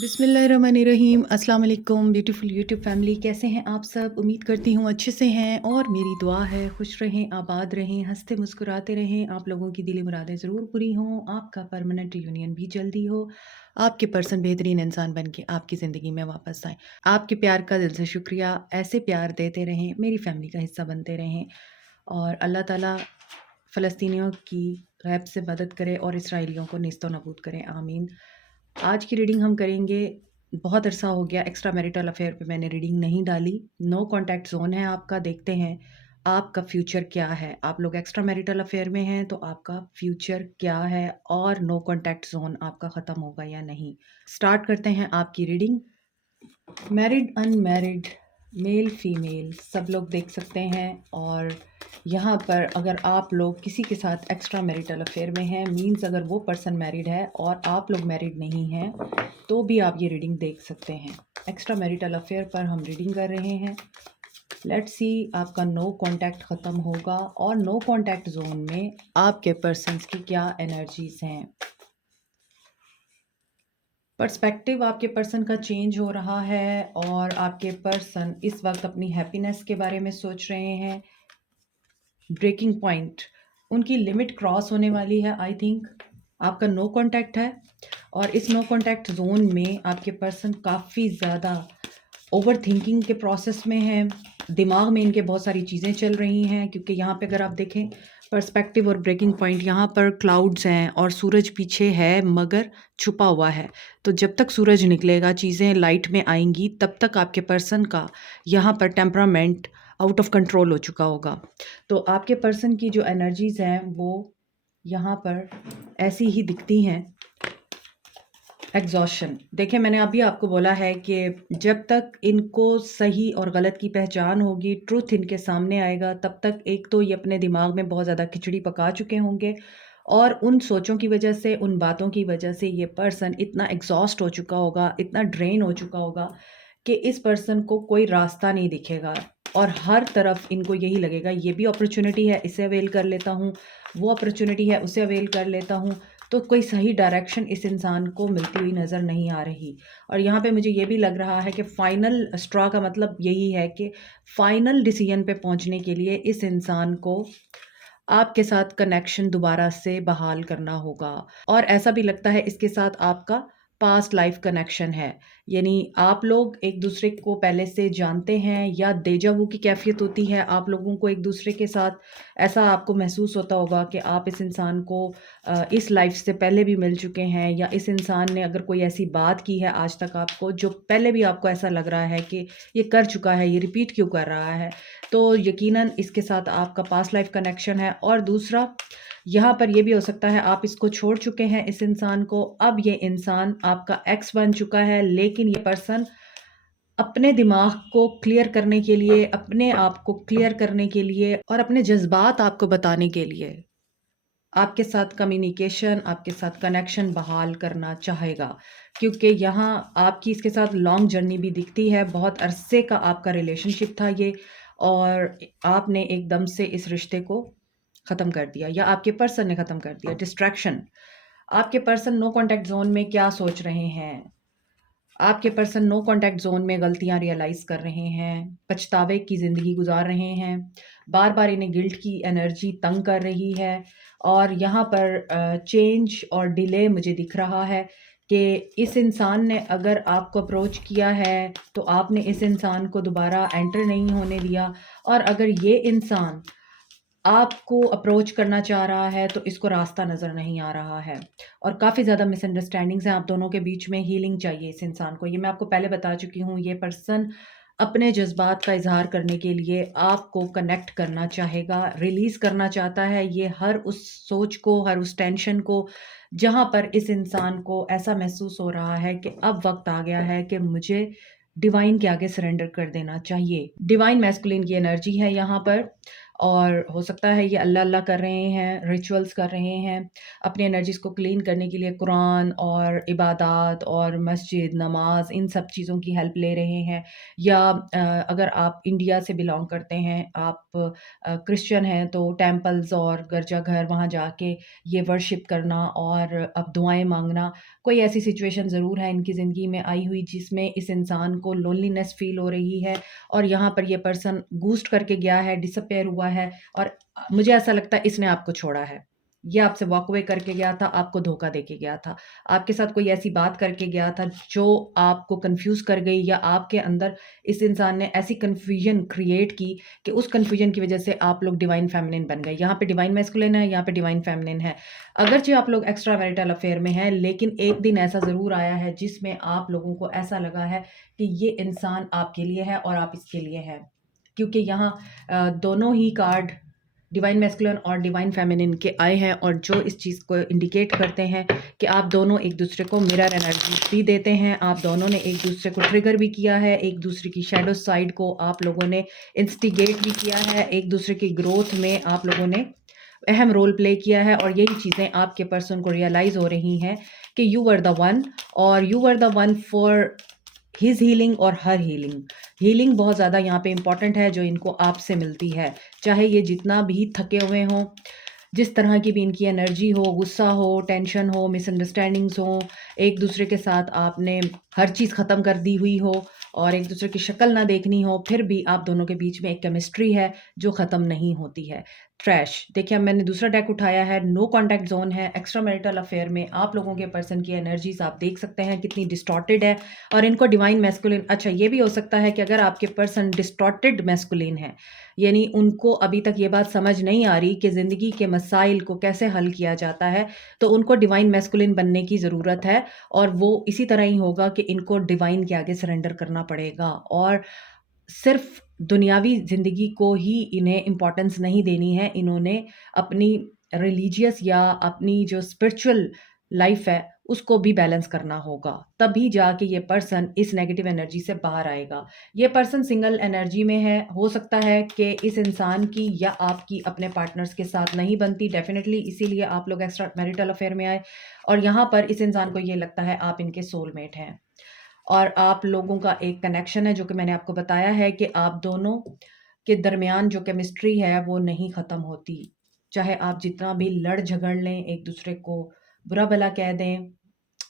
बिस्मिल्लाहिर्रहमानिर्रहीम। अस्सलाम वालेकुम ब्यूटीफुल यूट्यूब फैमिली, कैसे हैं आप सब? उम्मीद करती हूँ अच्छे से हैं और मेरी दुआ है खुश रहें, आबाद रहें, हंसते मुस्कुराते रहें। आप लोगों की दिली मुरादें ज़रूर पूरी हों, आपका परमानेंट रियूनियन भी जल्दी हो, आपके पर्सन बेहतरीन इंसान बन के आपकी ज़िंदगी में वापस आए। आपके प्यार का दिल से शुक्रिया, ऐसे प्यार देते रहें, मेरी फैमिली का हिस्सा बनते रहें और अल्लाह ताला फ़लस्तीनियों की गैब से मदद करे और इसराइलियों को नेस्तो नाबूद करें, आमीन। आज की रीडिंग हम करेंगे। बहुत अरसा हो गया एक्स्ट्रा मैरिटल अफेयर पे मैंने रीडिंग नहीं डाली। नो कॉन्टैक्ट ज़ोन है आपका, देखते हैं आपका फ्यूचर क्या है। आप लोग एक्स्ट्रा मैरिटल अफेयर में हैं तो आपका फ्यूचर क्या है और नो कॉन्टैक्ट ज़ोन आपका ख़त्म होगा या नहीं। स्टार्ट करते हैं आपकी reading. Married, unmarried, male, female सब लोग देख सकते हैं और यहाँ पर अगर आप लोग किसी के साथ एक्स्ट्रा मैरिटल अफेयर में हैं, मीन्स अगर वो पर्सन मैरिड है और आप लोग मैरिड नहीं हैं, तो भी आप ये रीडिंग देख सकते हैं। एक्स्ट्रा मैरिटल अफेयर पर हम रीडिंग कर रहे हैं। लेट्स सी आपका नो कॉन्टैक्ट ख़त्म होगा और नो कॉन्टैक्ट जोन में आपके पर्सन्स की क्या एनर्जीज हैं। पर्सपेक्टिव आपके पर्सन का चेंज हो रहा है और आपके पर्सन इस वक्त अपनी हैप्पीनेस के बारे में सोच रहे हैं। ब्रेकिंग पॉइंट, उनकी लिमिट क्रॉस होने वाली है। आई थिंक आपका नो कॉन्टैक्ट है और इस नो कॉन्टैक्ट जोन में आपके पर्सन काफ़ी ज़्यादा ओवर थिंकिंग के प्रोसेस में है। दिमाग में इनके बहुत सारी चीज़ें चल रही हैं क्योंकि यहाँ पे अगर आप देखें पर्सपेक्टिव और ब्रेकिंग पॉइंट, यहाँ पर क्लाउड्स हैं और सूरज पीछे है मगर छुपा हुआ है। तो जब तक सूरज निकलेगा, चीज़ें लाइट में आएंगी, तब तक आपके पर्सन का यहाँ पर टेम्परामेंट आउट ऑफ कंट्रोल हो चुका होगा। तो आपके पर्सन की जो एनर्जीज़ हैं वो यहाँ पर ऐसी ही दिखती हैं। एग्जॉशन, देखिए मैंने अभी आपको बोला है कि जब तक इनको सही और गलत की पहचान होगी, ट्रुथ इनके सामने आएगा, तब तक एक तो ये अपने दिमाग में बहुत ज़्यादा खिचड़ी पका चुके होंगे और उन सोचों की वजह से, उन बातों की वजह से ये पर्सन इतना एग्जॉस्ट हो चुका होगा, इतना ड्रेन हो चुका होगा कि इस पर्सन को कोई रास्ता नहीं दिखेगा और हर तरफ इनको यही लगेगा ये भी अपॉर्चुनिटी है, इसे अवेल कर लेता हूँ, वो अपॉर्चुनिटी है, उसे अवेल कर लेता हूँ। तो कोई सही डायरेक्शन इस इंसान को मिलती हुई नज़र नहीं आ रही। और यहाँ पे मुझे ये भी लग रहा है कि फ़ाइनल स्ट्रॉ का मतलब यही है कि फ़ाइनल डिसीजन पे पहुँचने के लिए इस इंसान को आपके साथ कनेक्शन दोबारा से बहाल करना होगा। और ऐसा भी लगता है इसके साथ आपका पास्ट लाइफ कनेक्शन है, यानी आप लोग एक दूसरे को पहले से जानते हैं या डेजा वू की कैफियत होती है आप लोगों को एक दूसरे के साथ। ऐसा आपको महसूस होता होगा कि आप इस इंसान को इस लाइफ से पहले भी मिल चुके हैं या इस इंसान ने अगर कोई ऐसी बात की है आज तक आपको जो पहले भी आपको ऐसा लग रहा है कि ये कर चुका है, ये रिपीट क्यों कर रहा है। तो यकीनन इसके साथ आपका पास्ट लाइफ कनेक्शन है। और दूसरा, यहाँ पर ये भी हो सकता है आप इसको छोड़ चुके हैं इस इंसान को, अब ये इंसान आपका एक्स बन चुका है, लेकिन ये पर्सन अपने दिमाग को क्लियर करने के लिए, अपने आप को क्लियर करने के लिए और अपने जज्बात आपको बताने के लिए आपके साथ कम्युनिकेशन, आपके साथ कनेक्शन बहाल करना चाहेगा। क्योंकि यहाँ आपकी इसके साथ लॉन्ग जर्नी भी दिखती है, बहुत अरसे का आपका रिलेशनशिप था ये और आपने एकदम से इस रिश्ते को ख़त्म कर दिया या आपके पर्सन ने ख़त्म कर दिया। डिस्ट्रैक्शन, आपके पर्सन नो कॉन्टैक्ट ज़ोन में क्या सोच रहे हैं? आपके पर्सन नो कॉन्टैक्ट ज़ोन में गलतियाँ रियलाइज़ कर रहे हैं, पछतावे की ज़िंदगी गुजार रहे हैं, बार-बार इन्हें गिल्ट की एनर्जी तंग कर रही है और यहाँ पर चेंज और डिले मुझे दिख रहा है कि इस इंसान ने अगर आपको अप्रोच किया है, तो आपने इस इंसान को दोबारा एंटर नहीं होने दिया और अगर ये इंसान आपको अप्रोच करना चाह रहा है तो इसको रास्ता नज़र नहीं आ रहा है और काफ़ी ज़्यादा मिसअंडरस्टैंडिंग्स हैं आप दोनों के बीच में। हीलिंग चाहिए इस इंसान को, ये मैं आपको पहले बता चुकी हूँ। ये पर्सन अपने जज्बात का इजहार करने के लिए आपको कनेक्ट करना चाहेगा, रिलीज़ करना चाहता है ये हर उस सोच को, हर उस टेंशन को जहाँ पर इस इंसान को ऐसा महसूस हो रहा है कि अब वक्त आ गया है कि मुझे डिवाइन के आगे सरेंडर कर देना चाहिए। डिवाइन मैस्कुलिन की एनर्जी है यहाँ पर और हो सकता है ये अल्लाह अल्लाह कर रहे हैं, रिचुअल्स कर रहे हैं, अपनी एनर्जीज़ को क्लीन करने के लिए कुरान और इबादत और मस्जिद, नमाज़ इन सब चीज़ों की हेल्प ले रहे हैं। या अगर आप इंडिया से बिलॉन्ग करते हैं, आप क्रिश्चियन हैं तो टेम्पल्स और गिरजाघर वहाँ जाके ये वर्शिप करना और अब दुआएँ माँगना। कोई ऐसी सिचुएशन ज़रूर है इनकी ज़िंदगी में आई हुई जिसमें इस इंसान को लोनलीनेस फ़ील हो रही है और यहाँ पर ये पर्सन घोस्ट करके गया है, डिसअपियर हुआ है और मुझे ऐसा लगता है इसने आपको छोड़ा है। ये आपसे वॉक अवे करके गया था, आपको धोखा देके गया था। आपके साथ कोई ऐसी बात करके गया था जो आपको कन्फ्यूज़ कर गई या आपके अंदर इस इंसान ने ऐसी कन्फ्यूजन क्रिएट की कि उस कन्फ्यूजन की वज़ह से आप लोग डिवाइन फेमिनिन बन गए। यहाँ पे डिवाइन मैस्कुलिन है, यहाँ पे डिवाइन फेमिनिन है। अगरचे आप लोग एक्स्ट्रा मैरिटल अफेयर में हैं, लेकिन एक दिन ऐसा ज़रूर आया है जिसमें आप लोगों को ऐसा लगा है कि ये इंसान आपके लिए है और आप इसके लिए हैं। क्योंकि यहाँ दोनों ही कार्ड डिवाइन मैस्कुलिन और डिवाइन फेमिनिन के आए हैं और जो इस चीज़ को इंडिकेट करते हैं कि आप दोनों एक दूसरे को मिरर एनर्जी भी देते हैं। आप दोनों ने एक दूसरे को ट्रिगर भी किया है, एक दूसरे की शैडो साइड को आप लोगों ने इंस्टिगेट भी किया है, एक दूसरे की ग्रोथ में आप लोगों ने अहम रोल प्ले किया है और यही चीज़ें आपके पर्सन को रियलाइज़ हो रही हैं कि यू वर द वन और you were the one for his healing और हर हीलिंग। हीलिंग बहुत ज़्यादा यहाँ पे इम्पॉर्टेंट है जो इनको आपसे मिलती है। चाहे ये जितना भी थके हुए हों, जिस तरह की भी इनकी एनर्जी हो, गुस्सा हो, टेंशन हो, मिसअंडरस्टैंडिंग्स हो, एक दूसरे के साथ आपने हर चीज़ ख़त्म कर दी हुई हो और एक दूसरे की शक्ल ना देखनी हो, फिर भी आप दोनों के बीच में एक केमिस्ट्री है जो ख़त्म नहीं होती है। ट्रैश देखिए, अब मैंने दूसरा डेक उठाया है, नो कॉन्टैक्ट ज़ोन है। एक्स्ट्रा मैरिटल अफेयर में आप लोगों के पर्सन की एनर्जीज़ आप देख सकते हैं कितनी डिस्टॉर्टेड है और इनको डिवाइन मैस्कुलिन अच्छा ये भी हो सकता है कि अगर आपके पर्सन डिस्टॉर्टेड मैस्कुलिन है, यानी उनको अभी तक ये बात समझ नहीं आ रही कि ज़िंदगी के मसाइल को कैसे हल किया जाता है, तो उनको डिवाइन मैस्कुलिन बनने की ज़रूरत है और वो इसी तरह ही होगा कि इनको डिवाइन के आगे सरेंडर करना पड़ेगा और सिर्फ दुनियावी ज़िंदगी को ही इन्हें इम्पोर्टेंस नहीं देनी है, इन्होंने अपनी रिलीजियस या अपनी जो स्पिरिचुअल लाइफ है, उसको भी बैलेंस करना होगा। तभी जाके ये पर्सन इस नेगेटिव एनर्जी से बाहर आएगा। ये पर्सन सिंगल एनर्जी में है, हो सकता है कि इस इंसान की या आपकी अपने पार्टनर्स के साथ नहीं बनती डेफ़िनिटली इसीलिए आप लोग एक्स्ट्रा मैरिटल अफेयर में आए और यहाँ पर इस इंसान को ये लगता है आप इनके सोलमेट हैं। और आप लोगों का एक कनेक्शन है जो कि मैंने आपको बताया है कि आप दोनों के दरमियान जो केमिस्ट्री है वो नहीं ख़त्म होती। चाहे आप जितना भी लड़ झगड़ लें, एक दूसरे को बुरा-भला कह दें,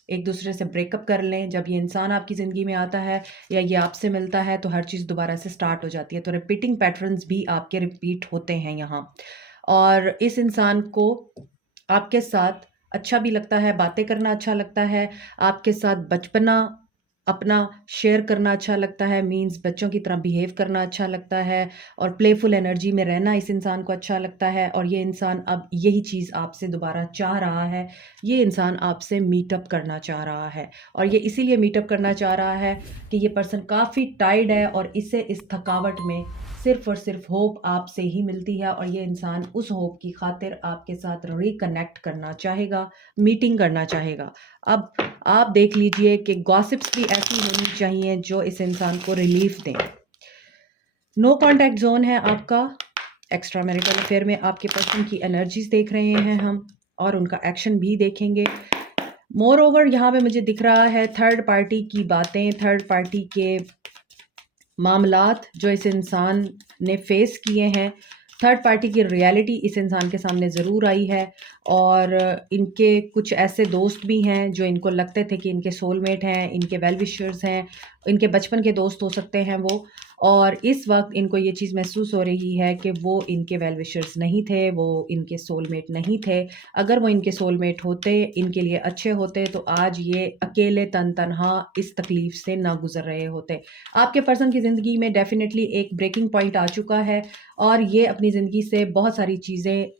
एक दूसरे से ब्रेकअप कर लें, जब ये इंसान आपकी ज़िंदगी में आता है या ये आपसे मिलता है तो हर चीज़ दोबारा से स्टार्ट हो जाती है। तो रिपीटिंग पैटर्न्स भी आपके रिपीट होते हैं यहाँ। और इस इंसान को आपके साथ अच्छा भी लगता है, बातें करना अच्छा लगता है, आपके साथ बचपना अपना शेयर करना अच्छा लगता है, मीन्स बच्चों की तरह बिहेव करना अच्छा लगता है और प्लेफुल एनर्जी में रहना इस इंसान को अच्छा लगता है और ये इंसान अब यही चीज़ आपसे दोबारा चाह रहा है। ये इंसान आपसे मीटअप करना चाह रहा है और ये इसीलिए मीटअप करना चाह रहा है कि ये पर्सन काफ़ी टायर्ड है और इसे इस थकावट में सिर्फ़ और सिर्फ़ होप आपसे ही मिलती है और ये इंसान उस होप की खातिर आपके साथ रिकनेक्ट करना चाहेगा, मीटिंग करना चाहेगा। अब आप देख लीजिए कि गॉसिप्स भी ऐसी होनी चाहिए जो इस इंसान को रिलीफ दें। नो कॉन्टैक्ट ज़ोन है आपका, एक्स्ट्रा मैरिटल अफेयर में आपके पर्सन की एनर्जीज़ देख रहे हैं हम और उनका एक्शन भी देखेंगे। मोर ओवर यहाँ पे मुझे दिख रहा है थर्ड पार्टी की बातें, थर्ड पार्टी के मामलात जो इस इंसान ने फेस किए हैं, थर्ड पार्टी की रियलिटी इस इंसान के सामने ज़रूर आई है और इनके कुछ ऐसे दोस्त भी हैं जो इनको लगते थे कि इनके सोलमेट हैं, इनके वेल विशर्स हैं, इनके बचपन के दोस्त हो सकते हैं वो और इस वक़्त इनको ये चीज़ महसूस हो रही है कि वो इनके वेल विशर्स नहीं थे, वो इनके सोलमेट नहीं थे। अगर वो इनके सोलमेट होते, इनके लिए अच्छे होते तो आज ये अकेले तन-तनहा इस तकलीफ़ से ना गुज़र रहे होते। आपके पर्सन की ज़िंदगी में डेफ़िनेटली एक ब्रेकिंग पॉइंट आ चुका है और ये अपनी ज़िंदगी से बहुत सारी चीज़ें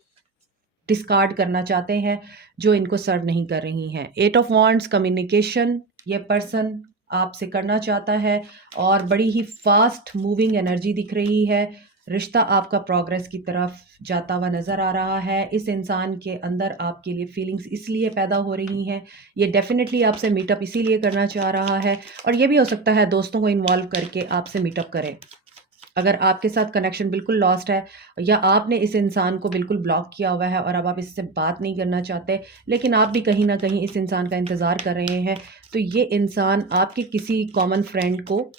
डिस्कार्ड करना चाहते हैं जो इनको सर्व नहीं कर रही हैं। 8 ऑफ वांड्स कम्युनिकेशन ये पर्सन आपसे करना चाहता है और बड़ी ही फ़ास्ट मूविंग एनर्जी दिख रही है। रिश्ता आपका प्रोग्रेस की तरफ जाता हुआ नज़र आ रहा है। इस इंसान के अंदर आपके लिए फीलिंग्स इसलिए पैदा हो रही हैं। ये डेफ़िनेटली आपसे मीटअप इसीलिए करना चाह रहा है और ये भी हो सकता है दोस्तों को इन्वॉल्व करके आपसे मीटअप करे। अगर आपके साथ कनेक्शन बिल्कुल लॉस्ट है या आपने इस इंसान को बिल्कुल ब्लॉक किया हुआ है और अब आप इससे बात नहीं करना चाहते, लेकिन आप भी कहीं न कहीं इस इंसान का इंतज़ार कर रहे हैं, तो ये इंसान आपके किसी कॉमन फ्रेंड को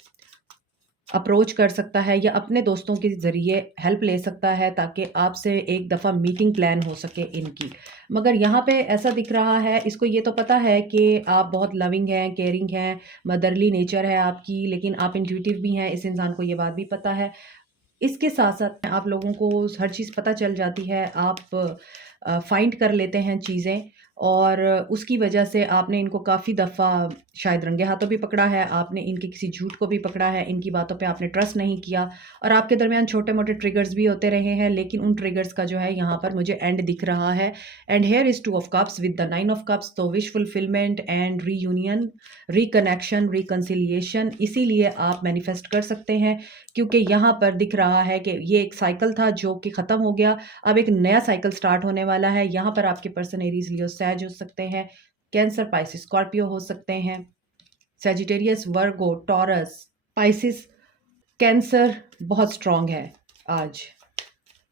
अप्रोच कर सकता है या अपने दोस्तों के ज़रिए हेल्प ले सकता है ताकि आपसे एक दफ़ा मीटिंग प्लान हो सके इनकी। मगर यहाँ पे ऐसा दिख रहा है, इसको ये तो पता है कि आप बहुत लविंग हैं, केयरिंग हैं, मदरली नेचर है आपकी, लेकिन आप इंट्यूटिव भी हैं, इस इंसान को ये बात भी पता है। इसके साथ-साथ आप लोगों को हर चीज़ पता चल जाती है, आप फाइंड कर लेते हैं चीज़ें और उसकी वजह से आपने इनको काफ़ी दफ़ा शायद रंगे हाथों भी पकड़ा है, आपने इनके किसी झूठ को भी पकड़ा है, इनकी बातों पे आपने ट्रस्ट नहीं किया और आपके दरमियान छोटे-मोटे ट्रिगर्स भी होते रहे हैं, लेकिन उन ट्रिगर्स का जो है यहाँ पर मुझे एंड दिख रहा है। And here is 2 of cups with the 9 of cups, तो wish fulfilment and reunion, reconnection, reconciliation, इसीलिए आप मैनिफेस्ट कर सकते हैं क्योंकि यहाँ पर दिख रहा है कि ये एक साइकिल था जो कि ख़त्म हो गया, अब एक नया साइकिल स्टार्ट होने वाला है। यहाँ पर आपके पर्सन एरीज़, लियो, सैज हो सकते हैं, कैंसर, पाइसिस, स्कॉर्पियो हो सकते हैं, सैजिटेरियस, वर्गो, टॉरस, पाइसिस, कैंसर बहुत स्ट्रॉन्ग है आज।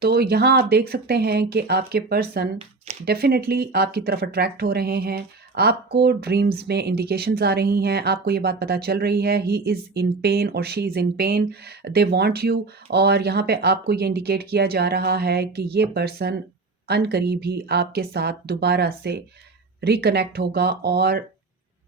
तो यहाँ आप देख सकते हैं कि आपके पर्सन डेफ़िनेटली आपकी तरफ अट्रैक्ट हो रहे हैं। आपको ड्रीम्स में इंडिकेशंस आ रही हैं, आपको ये बात पता चल रही है ही इज़ इन पेन और she is in pen, they want you, और यहाँ पे आपको ये इंडिकेट किया जा रहा है कि ये पर्सन अनकरीब ही आपके साथ दोबारा से रिकनेक्ट होगा और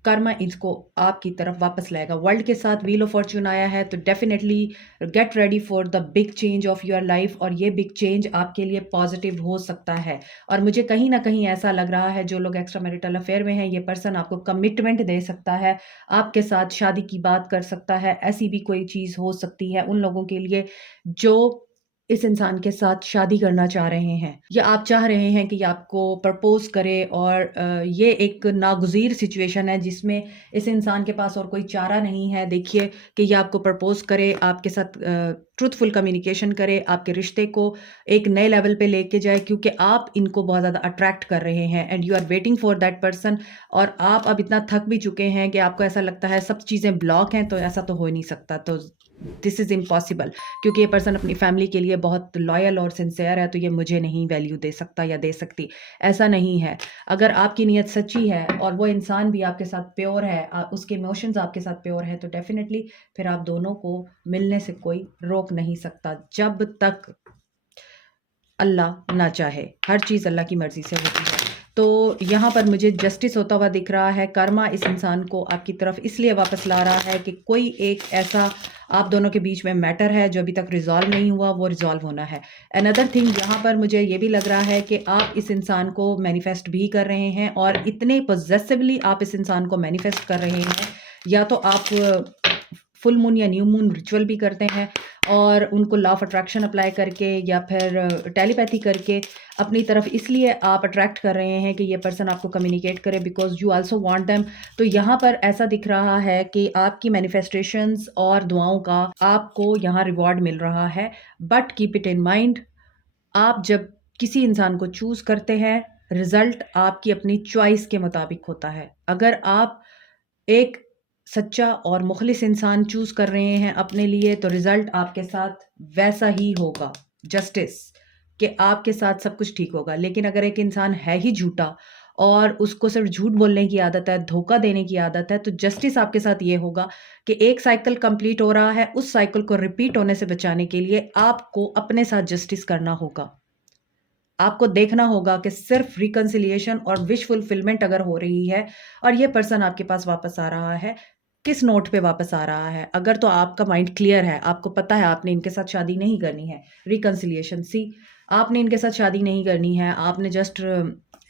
कर्मा इसको आपकी तरफ वापस लाएगा। वर्ल्ड के साथ व्हील ऑफ फॉर्च्यून आया है, तो definitely get ready for the big change of your life, और ये बिग चेंज आपके लिए पॉजिटिव हो सकता है। और मुझे कहीं ना कहीं ऐसा लग रहा है, जो लोग एक्स्ट्रा मैरिटल अफेयर में हैं, ये पर्सन आपको कमिटमेंट दे सकता है, आपके साथ शादी की बात कर सकता है, ऐसी भी कोई चीज़ हो सकती है उन लोगों के लिए जो इस इंसान के साथ शादी करना चाह रहे हैं या आप चाह रहे हैं कि ये आपको प्रपोज़ करे, और ये एक नागुज़ीर सिचुएशन है जिसमें इस इंसान के पास और कोई चारा नहीं है। देखिए कि ये आपको प्रपोज़ करे, आपके साथ ट्रुथफुल कम्युनिकेशन करे, आपके रिश्ते को एक नए लेवल पे लेके जाए, क्योंकि आप इनको बहुत ज़्यादा अट्रैक्ट कर रहे हैं and you are waiting for that person. और आप अब इतना थक भी चुके हैं कि आपको ऐसा लगता है सब चीज़ें ब्लॉक हैं, तो ऐसा तो हो ही नहीं सकता, तो दिस इज़ इम्पॉसिबल, क्योंकि ये पर्सन अपनी फैमिली के लिए बहुत लॉयल और सिंसियर है, तो ये मुझे नहीं वैल्यू दे सकता या दे सकती, ऐसा नहीं है। अगर आपकी नीयत सच्ची है और वो इंसान भी आपके साथ प्योर है, उसके इमोशंस आपके साथ प्योर है, तो डेफिनेटली फिर आप दोनों को मिलने से कोई रोक नहीं सकता, जब तक अल्लाह ना चाहे। हर चीज़ अल्लाह की मर्ज़ी से होती है। तो यहाँ पर मुझे जस्टिस होता हुआ दिख रहा है। कर्मा इस इंसान को आपकी तरफ इसलिए वापस ला रहा है कि कोई एक ऐसा आप दोनों के बीच में मैटर है जो अभी तक रिज़ॉल्व नहीं हुआ, वो रिज़ॉल्व होना है। अनदर थिंग, यहाँ पर मुझे ये भी लग रहा है कि आप इस इंसान को मैनिफेस्ट भी कर रहे हैं और इतने पॉज़ेसिवली आप इस इंसान को मैनिफेस्ट कर रहे हैं, या तो आप फुल मून या न्यू मून रिचुअल भी करते हैं और उनको लॉ ऑफ अट्रैक्शन अप्लाई करके या फिर टेलीपैथी करके अपनी तरफ इसलिए आप अट्रैक्ट कर रहे हैं कि ये पर्सन आपको कम्युनिकेट करे, because you also want them. तो यहाँ पर ऐसा दिख रहा है कि आपकी मैनिफेस्टेशंस और दुआओं का आपको यहाँ रिवॉर्ड मिल रहा है। But keep it in mind, आप जब किसी इंसान को चूज़ करते हैं, रिज़ल्ट आपकी अपनी चॉइस के मुताबिक होता है। अगर आप एक सच्चा और मुखलिस इंसान चूज़ कर रहे हैं अपने लिए, तो रिज़ल्ट आपके साथ वैसा ही होगा, जस्टिस, कि आपके साथ सब कुछ ठीक होगा। लेकिन अगर एक इंसान है ही झूठा और उसको सिर्फ़ झूठ बोलने की आदत है, धोखा देने की आदत है, तो जस्टिस आपके साथ ये होगा कि एक साइकिल कंप्लीट हो रहा है, उस साइकिल को रिपीट होने से बचाने के लिए आपको अपने साथ जस्टिस करना होगा। आपको देखना होगा कि सिर्फ रिकंसिलिएशन और विश फुलफिलमेंट अगर हो रही है और ये पर्सन आपके पास वापस आ रहा है, किस नोट पे वापस आ रहा है। अगर तो आपका माइंड क्लियर है, आपको पता है आपने इनके साथ शादी नहीं करनी है, रिकंसिलिएशन सी, आपने इनके साथ शादी नहीं करनी है, आपने जस्ट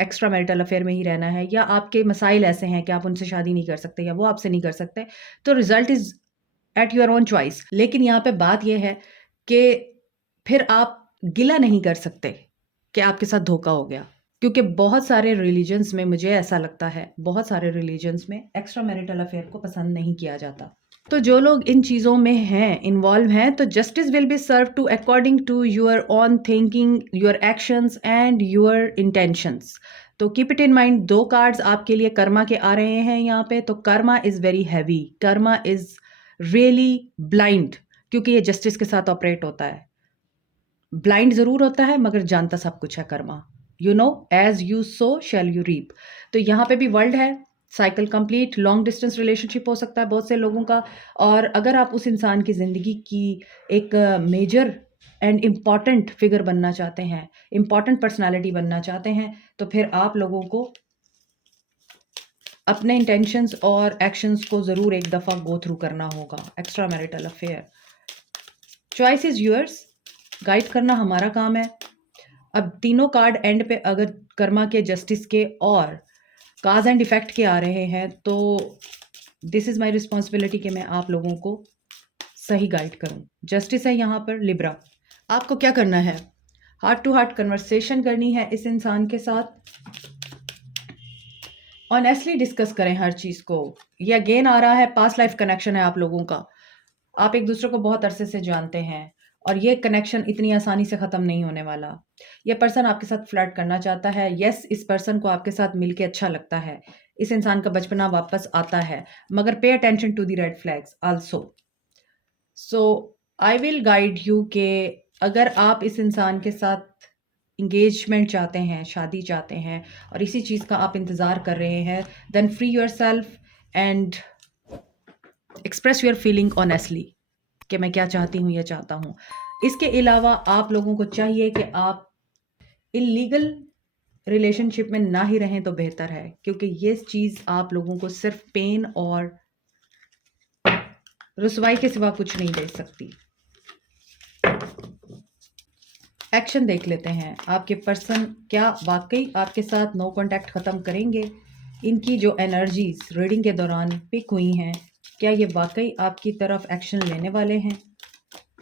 एक्स्ट्रा मैरिटल अफेयर में ही रहना है, या आपके मसाइल ऐसे हैं कि आप उनसे शादी नहीं कर सकते या वो आपसे नहीं कर सकते, तो result is at your own choice. लेकिन यहाँ पे बात ये है कि फिर आप गिला नहीं कर सकते कि आपके साथ धोखा हो गया, क्योंकि बहुत सारे रिलीजन्स में मुझे ऐसा लगता है, बहुत सारे रिलीजन्स में एक्स्ट्रा मैरिटल अफेयर को पसंद नहीं किया जाता। तो जो लोग इन चीज़ों में हैं, इन्वॉल्व हैं, तो justice will be serve to according to your own thinking, your actions and your intentions. तो keep it in mind, 2 cards आपके लिए कर्मा के आ रहे हैं यहाँ पे। तो Karma is very heavy, Karma is really blind, क्योंकि ये जस्टिस के साथ ऑपरेट होता है। ब्लाइंड ज़रूर होता है मगर जानता सब कुछ है karma. You know as you sow shall you reap. तो यहाँ पे भी वर्ल्ड है, cycle complete, long distance relationship हो सकता है बहुत से लोगों का। और अगर आप उस इंसान की ज़िंदगी की एक मेजर एंड इम्पॉर्टेंट फिगर बनना चाहते हैं, इम्पॉर्टेंट पर्सनालिटी बनना चाहते हैं, तो फिर आप लोगों को अपने इंटेंशंस और एक्शंस को ज़रूर एक दफ़ा गो थ्रू करना होगा। Extra marital affair, choice is yours, guide करना हमारा काम है। अब तीनों कार्ड एंड पे अगर कर्मा के, जस्टिस के और काज एंड इफेक्ट के आ रहे हैं तो दिस इज़ माय रिस्पॉन्सिबिलिटी कि मैं आप लोगों को सही गाइड करूं। जस्टिस है यहाँ पर लिब्रा। आपको क्या करना है? हार्ट टू हार्ट कन्वर्सेशन करनी है इस इंसान के साथ। ऑनेस्टली डिस्कस करें हर चीज़ को। ये अगेन आ रहा है पास्ट लाइफ कनेक्शन है आप लोगों का। आप एक दूसरे को बहुत अरसे से जानते हैं और ये कनेक्शन इतनी आसानी से ख़त्म नहीं होने वाला। ये पर्सन आपके साथ फ्लर्ट करना चाहता है। यस, इस पर्सन को आपके साथ मिलके अच्छा लगता है। इस इंसान का बचपना वापस आता है, मगर pay attention to the red flags also. So I will guide you के अगर आप इस इंसान के साथ इंगेजमेंट चाहते हैं, शादी चाहते हैं और इसी चीज़ का आप इंतज़ार कर रहे हैं, then free yourself and express your feeling honestly कि मैं क्या चाहती हूँ, ये चाहता हूँ। इसके अलावा आप लोगों को चाहिए कि आप इलीगल रिलेशनशिप में ना ही रहें तो बेहतर है, क्योंकि ये चीज़ आप लोगों को सिर्फ पेन और रुसवाई के सिवा कुछ नहीं दे सकती। एक्शन देख लेते हैं। आपके पर्सन क्या वाकई आपके साथ नो कांटेक्ट ख़त्म करेंगे? इनकी जो एनर्जीज रीडिंग के दौरान पिक हुई हैं, क्या ये वाकई आपकी तरफ एक्शन लेने वाले हैं?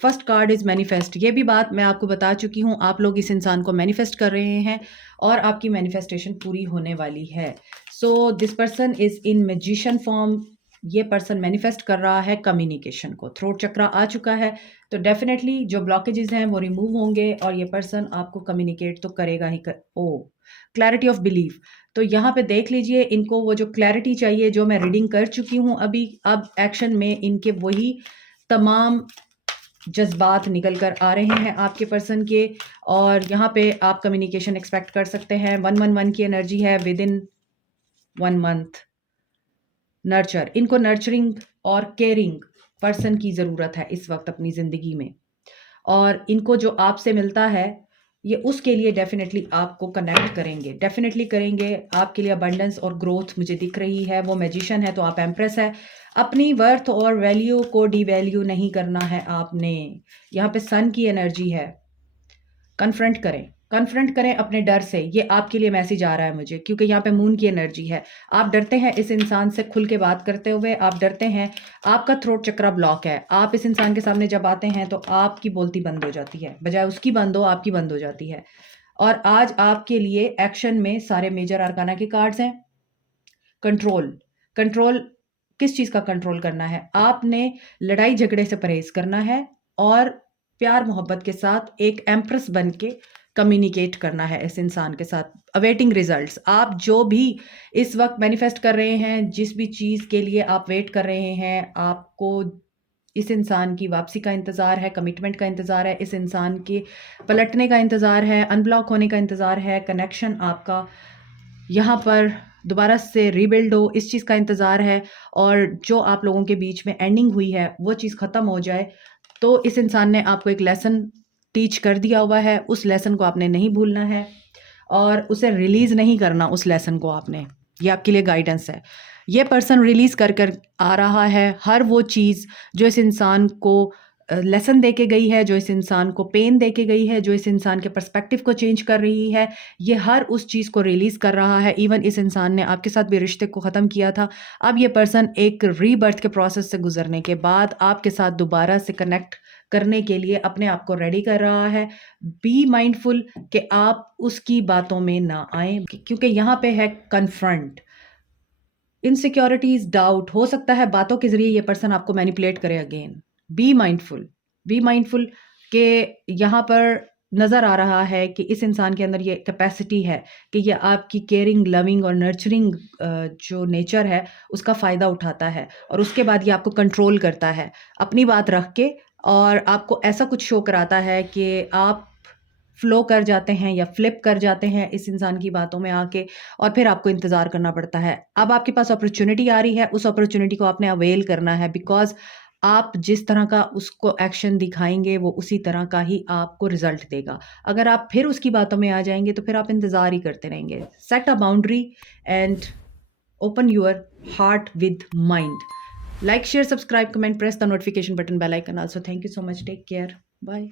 First card is manifest. ये भी बात मैं आपको बता चुकी हूँ, आप लोग इस इंसान को मैनिफेस्ट कर रहे हैं और आपकी मैनिफेस्टेशन पूरी होने वाली है। So this person is in magician form. ये पर्सन मैनिफेस्ट कर रहा है कम्युनिकेशन को। थ्रोट चक्रा आ चुका है तो डेफिनेटली जो ब्लॉकेजेस हैं वो रिमूव होंगे और ये पर्सन आपको कम्युनिकेट तो करेगा ही ओ क्लैरिटी ऑफ बिलीफ। तो यहाँ पे देख लीजिए, इनको वो जो क्लैरिटी चाहिए जो मैं रीडिंग कर चुकी हूँ अभी, अब एक्शन में इनके वही तमाम जज्बात निकल कर आ रहे हैं आपके पर्सन के। और यहाँ पे आप कम्युनिकेशन एक्सपेक्ट कर सकते हैं। 111 की एनर्जी है, विद इन 1 मंथ नर्चर। इनको नर्चरिंग और केयरिंग पर्सन की ज़रूरत है इस वक्त अपनी ज़िंदगी में, और इनको जो आपसे मिलता है ये उसके लिए डेफिनेटली आपको कनेक्ट करेंगे, डेफिनेटली करेंगे। आपके लिए अबंडेंस और ग्रोथ मुझे दिख रही है। वो मैजिशियन है तो आप एम्प्रेस है। अपनी वर्थ और वैल्यू को डिवैल्यू नहीं करना है आपने। यहाँ पे सन की एनर्जी है। कन्फ्रंट करें, कन्फ्रंट करें अपने डर से। ये आपके लिए मैसेज आ रहा है मुझे, क्योंकि यहाँ पे मून की एनर्जी है। आप डरते हैं इस इंसान से खुल के बात करते हुए, आप डरते हैं, आपका थ्रोट चक्रा ब्लॉक है। आप इस इंसान के सामने जब आते हैं तो आपकी बोलती बंद हो जाती है, बजाय उसकी बंद हो आपकी बंद हो जाती है। और आज आपके लिए एक्शन में सारे मेजर आर्काना के कार्ड्स हैं। कंट्रोल, कंट्रोल किस चीज़ का कंट्रोल करना है? आपने लड़ाई झगड़े से परहेज करना है और प्यार मोहब्बत के साथ एक एम्प्रेस बन के कम्युनिकेट करना है इस इंसान के साथ। अवेटिंग रिजल्ट्स, आप जो भी इस वक्त मैनिफेस्ट कर रहे हैं, जिस भी चीज़ के लिए आप वेट कर रहे हैं, आपको इस इंसान की वापसी का इंतज़ार है, कमिटमेंट का इंतज़ार है, इस इंसान के पलटने का इंतज़ार है, अनब्लॉक होने का इंतज़ार है, कनेक्शन आपका यहाँ पर दोबारा से रीबिल्ड हो, इस चीज़ का इंतज़ार है। और जो आप लोगों के बीच में एंडिंग हुई है वो चीज़ ख़त्म हो जाए। तो इस इंसान ने आपको एक लेसन टीच कर दिया हुआ है, उस लेसन को आपने नहीं भूलना है और उसे रिलीज़ नहीं करना उस लेसन को आपने। ये आपके लिए गाइडेंस है। ये पर्सन रिलीज़ कर कर आ रहा है हर वो चीज़ जो इस इंसान को लेसन दे के गई है, जो इस इंसान को पेन दे के गई है, जो इस इंसान के पर्सपेक्टिव को चेंज कर रही है। ये हर उस चीज़ को रिलीज़ कर रहा है। इवन इस इंसान ने आपके साथ भी रिश्ते को ख़त्म किया था। अब ये पर्सन एक रीबर्थ के प्रोसेस से गुजरने के बाद आपके साथ दोबारा से कनेक्ट करने के लिए अपने आप को रेडी कर रहा है। बी माइंडफुल कि आप उसकी बातों में ना आए, क्योंकि यहाँ पे है कन्फ्रंट। इनसिक्योरिटीज, डाउट हो सकता है बातों के जरिए ये पर्सन आपको मैनिपुलेट करे again. Be mindful, be mindful के यहाँ पर नज़र आ रहा है कि इस इंसान के अंदर ये कैपेसिटी है कि ये आपकी केयरिंग, लविंग और नर्चरिंग जो नेचर है उसका फ़ायदा उठाता है और उसके बाद ये आपको कंट्रोल करता है। अपनी बात रख के और आपको ऐसा कुछ शो कराता है कि आप फ़्लो कर जाते हैं या फ़्लिप कर जाते हैं इस इंसान की बातों में आके और फिर आपको इंतज़ार करना पड़ता है। अब आपके पास अपॉर्च्युनिटी आ रही है, उस अपॉर्च्युनिटी को आपने अवेल करना है बिकॉज़ आप जिस तरह का उसको एक्शन दिखाएँगे, वो उसी तरह का ही आपको रिज़ल्ट देगा। अगर आप फिर उसकी बातों में आ जाएँगे, तो फिर आप इंतज़ार ही करते रहेंगे। Set a boundary and open your heart with mind. Like, share, subscribe, comment, press the notification button, bell icon also. Thank you so much. Take care. Bye.